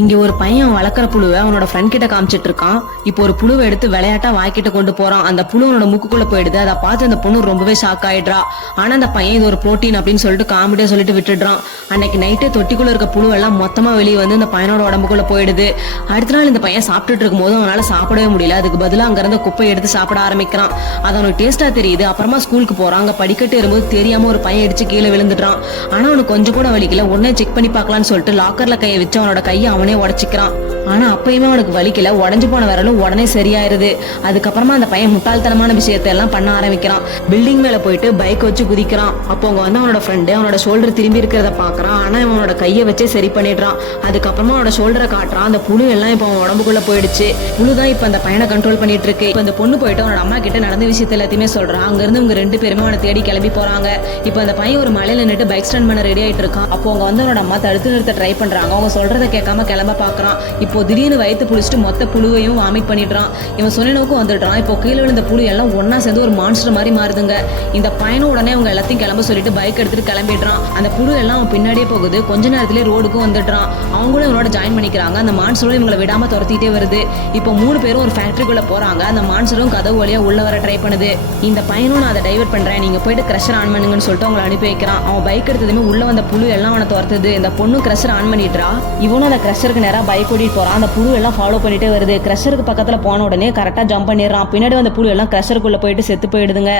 இங்க ஒரு பையன் வளர்க்குற புழுவை அவனோட ஃப்ரெண்ட் கிட்ட காமிச்சிட்டு இருக்கான். இப்போ ஒரு புழுவை எடுத்து விளையாட்டா வாய்க்கிட்ட கொண்டு போறான். அந்த புழு அவனோட மூக்குக்குள்ள போயிடுது. அதை பார்த்து அந்த பொண்ணு ரொம்பவே ஷாக் ஆயிடுறா. ஆனா அந்த பையன் இது ஒரு புரோட்டீன் அப்படின்னு சொல்லிட்டு காமெடியா சொல்லிட்டு விட்டுடுறான். அன்னைக்கு நைட்டு தொட்டிக்குள்ள இருக்க புழு எல்லாம் மொத்தமா வெளியே வந்து இந்த பையனோட உடம்புக்குள்ள போயிடுது. அடுத்த நாள் இந்த பையன் சாப்பிட்டுட்டு இருக்கும் போது அவனால சாப்பிடவே முடியல. அதுக்கு பதிலா அங்க இருந்த குப்பையை எடுத்து சாப்பிட ஆரம்பிக்கிறான். அது அவனுக்கு டேஸ்டா தெரியுது. அப்புறமா ஸ்கூலுக்கு போறான். அங்க படிக்கட்டு இருக்கும்போது தெரியாம ஒரு பையன் இடிச்சு கீழே விழுந்துடுறான். ஆனா அவனுக்கு கொஞ்சம் கூட வலிக்கல. உடனே செக் பண்ணி பார்க்கலாம்னு சொல்லிட்டு லாக்கர்ல கையை வச்சு அவனோட கையை அவனே உடைச்சிக்கிறான். ஆனா அப்பயுமே அவனுக்கு வலிக்கல. உடஞ்சு போன விரலும் உடனே சரியாயிருது. அதுக்கப்புறமா அந்த பையன் முட்டாள்தனமான விஷயத்தை எல்லாம் பண்ண ஆரம்பிக்கிறான். பில்டிங் மேல போயிட்டு பைக் வச்சு குதிக்கிறான். அப்போ அவங்க வந்து அவனோட ஃப்ரெண்டு அவனோட ஷோல்டர் திரும்பி இருக்கிறத பாக்குறான். ஆனா அவனோட கையை வச்சே சரி பண்ணிடுறான். அதுக்கப்புறமா அவனோட ஷோல்டரை காட்டுறான். அந்த புழு எல்லாம் இப்ப அவன் உடம்புக்குள்ள போயிடுச்சு. புழுதான் இப்ப அந்த பையனை கண்ட்ரோல் பண்ணிட்டு இருக்கு. இப்ப அந்த பொண்ணு போயிட்டு அவனோட அம்மா கிட்ட நடந்த விஷயத்த எல்லாத்தையுமே சொல்றான். அங்க இருந்து இவங்க 2 பேருமே அவனை தேடி கிளம்பி போறாங்க. இப்ப அந்த பையன் ஒரு மலையில நின்று பைக் ஸ்டாண்ட் பண்ண ரெடி ஆயிட்டு இருக்கான். அப்போ அவங்க வந்து அவனோட அம்மா தடுத்து நிறுத்த ட்ரை பண்றாங்க. அவங்க சொல்றதை கேட்காம கிளம்ப பாக்குறான். இப்போ திடீர்னு வயிற்று புடிச்சிட்டு மொத்த புழுவையும் வாமிட் பண்ணிடுறான். இவன் சொன்னவுக்கு வந்துடுறான். இப்போ கீழே விழுந்த புழு எல்லாம் ஒன்னா சேர்ந்து ஒரு மான்ஸ்டர் மாதிரி மாறுதுங்க. இந்த பையனும் உடனே அவங்க எல்லாத்தையும் கிளம்ப சொல்லிட்டு பைக் எடுத்துட்டு கிளம்பிடுறான். அந்த புழு எல்லாம் அவன் பின்னாடியே போகுது. கொஞ்ச நேரத்திலே ரோடுக்கும் வந்துடுறான். அவங்களும் இவனோட ஜாயின் பண்ணிக்கிறாங்க. அந்த மான்ஸ்டரும் இவங்களை விடாம துரத்திட்டே வருது. இப்போ 3 பேரும் ஒரு ஃபேக்டரிக்குள்ள போறாங்க. அந்த மான்ஸ்டரும் கதவு வழியா உள்ள வர ட்ரை பண்ணுது. இந்த பையனும் நான் அதை டைவர்ட் பண்றேன், நீங்க போயிட்டு கிரஷர் ஆன் பண்ணுங்கன்னு சொல்லிட்டு அவங்களை அனுப்பி வைக்கிறான். அவன் பைக் எடுத்ததுமே உள்ள வந்த புழு எல்லாம் அவனை துரத்துது. இந்த பொண்ணு கிரஷர் ஆன் பண்ணிடுறா. இவனும் அந்த கிரஷருக்கு நேரா பைக் ஓட்டிட்டு போறான். அந்த புழு எல்லாம் ஃபாலோ பண்ணிட்டே வருது. கிரஷருக்கு பக்கத்துல போன உடனே கரெக்டா ஜம்ப் பண்ணிடுறான். பின்னாடி வந்த புழு எல்லாம் கிரஷருக்குள்ள போயிட்டு செத்து போயிடுதுங்க.